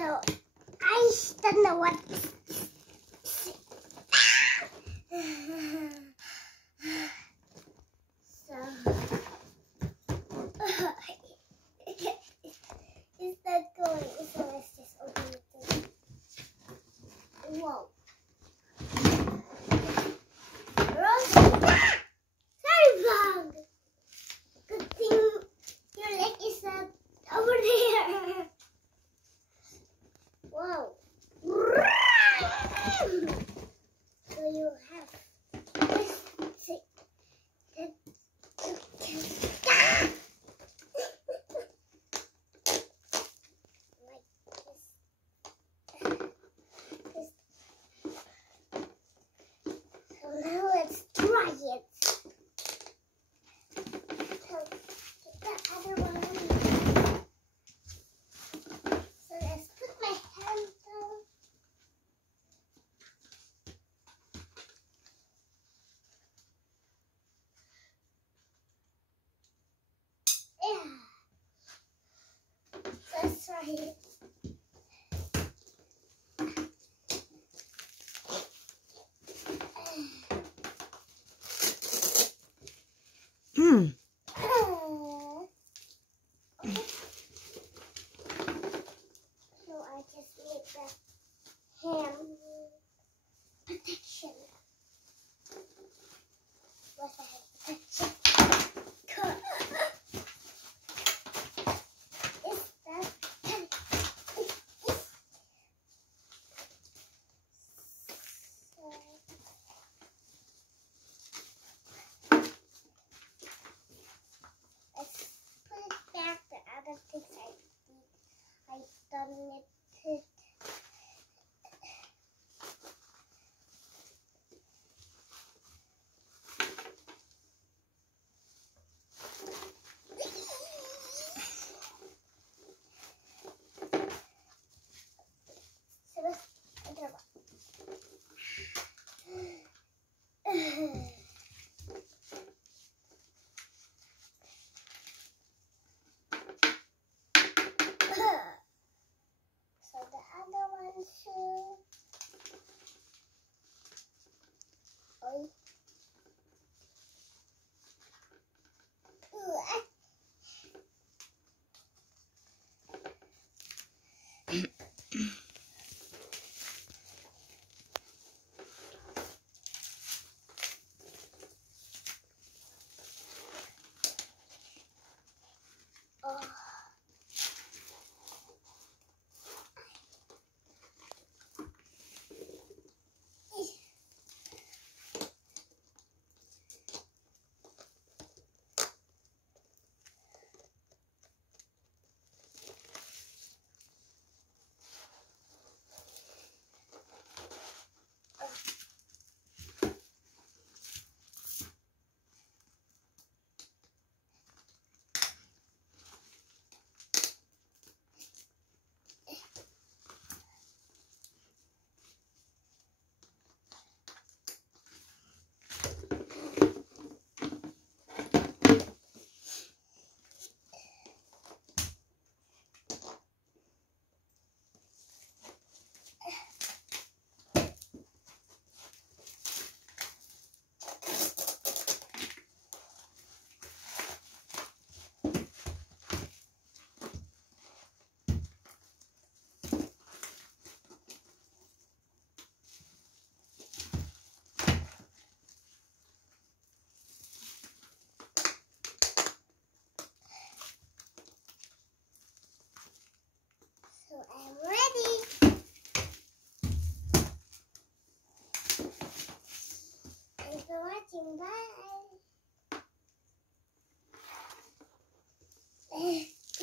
So I don't know what. So it's not going. So let's just open it. Whoa. Sorry, Vlog. Good thing your leg is not over there. Wow. So you have this. So now let's try it. So get the other one. So let's put my hand down. Yeah. Let's try it. So I just made the hand protection. What's the hand protection? I've done it. So let's other one. So the other one too.